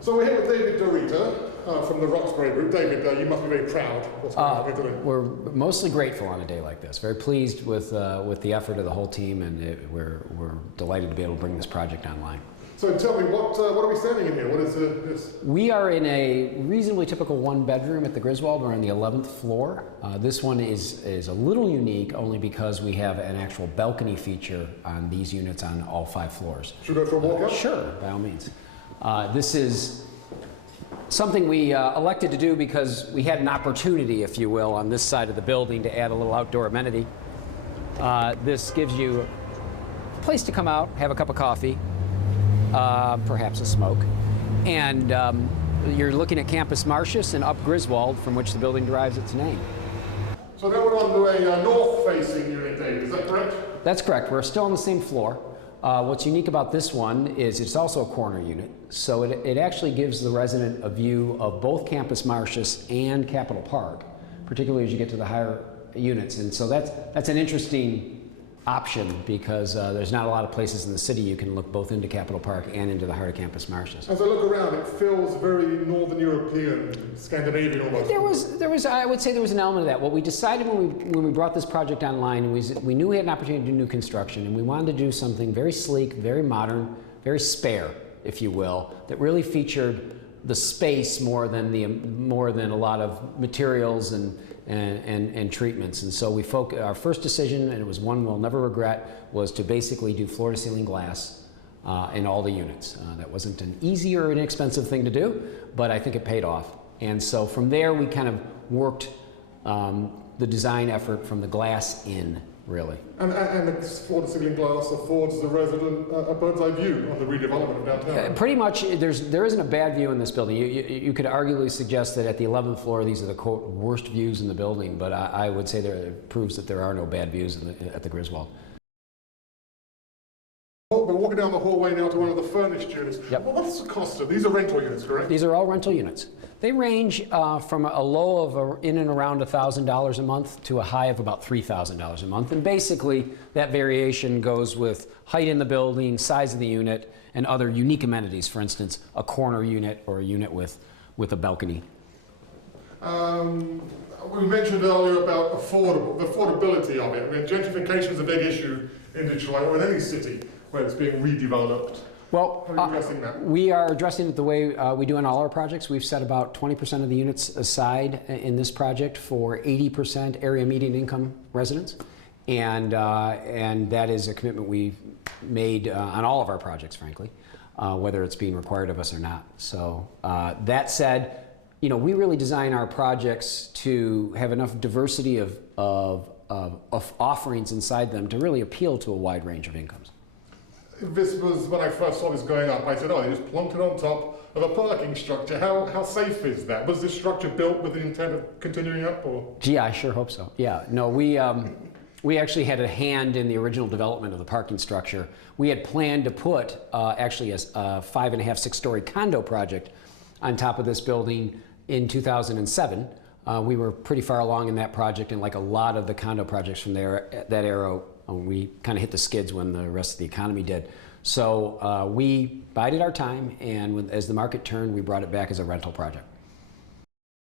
So we're here with David Dorita from the Roxbury Group. David, you must be very proud of what's going on here today. We're mostly grateful on a day like this. Very pleased with the effort of the whole team, and we're delighted to be able to bring this project online. So tell me, what are we standing in here? What is this? We are in a reasonably typical one-bedroom at the Griswold. We're on the 11th floor. This one is a little unique only because we have an actual balcony feature on these units on all 5 floors. Should we go for a walk out? Sure, by all means. This is something we elected to do because we had an opportunity, if you will, on this side of the building to add a little outdoor amenity. This gives you a place to come out, have a cup of coffee, perhaps a smoke, and you're looking at Campus Martius and up Griswold, from which the building derives its name. So now we're on to a north-facing unit, David, is that correct? That's correct. We're still on the same floor. What's unique about this one is it's also a corner unit, so it actually gives the resident a view of both Campus Martius and Capitol Park, particularly as you get to the higher units. And so that's an interesting option because there's not a lot of places in the city you can look both into Capitol Park and into the heart of Campus Martius. As I look around, it feels very Northern European, Scandinavian almost. There was, I would say there was an element of that. What we decided when we brought this project online, we knew we had an opportunity to do new construction, and we wanted to do something very sleek, very modern, very spare, if you will, that really featured the space more than a lot of materials and treatments. And so our first decision, and it was one we'll never regret, was to basically do floor-to-ceiling glass in all the units. That wasn't an easy or inexpensive thing to do, but I think it paid off. And so from there, we kind of worked the design effort from the glass in, really. And the floor-to-ceiling glass affords the resident a bird's-eye view on the redevelopment of downtown. Pretty much, there isn't a bad view in this building. You could arguably suggest that at the 11th floor, these are the quote worst views in the building, but I would say it proves that there are no bad views at the Griswold. We're walking down the hallway now to one of the furnished units. Yep. Well, what's the cost of these? Are rental units, correct? These are all rental units. They range from a low of in and around $1,000 a month to a high of about $3,000 a month. And basically, that variation goes with height in the building, size of the unit, and other unique amenities. For instance, a corner unit or a unit with a balcony. We mentioned earlier about the affordability of it. I mean, gentrification is a big issue in Detroit or in any city where it's being redeveloped. Well, how are you addressing that? We are addressing it the way we do in all our projects. We've set about 20% of the units aside in this project for 80% area median income residents, and that is a commitment we've made on all of our projects, frankly, whether it's being required of us or not. So that said, we really design our projects to have enough diversity of offerings inside them to really appeal to a wide range of incomes. This was, when I first saw this going up, I said, oh, they just plonked it on top of a parking structure. How safe is that? Was this structure built with the intent of continuing up, or? Gee, I sure hope so. Yeah, no, we actually had a hand in the original development of the parking structure. We had planned to put actually a 5.5, 6-story condo project on top of this building in 2007. We were pretty far along in that project, and like a lot of the condo projects from that era, we kind of hit the skids when the rest of the economy did. So we bided our time, and as the market turned, we brought it back as a rental project.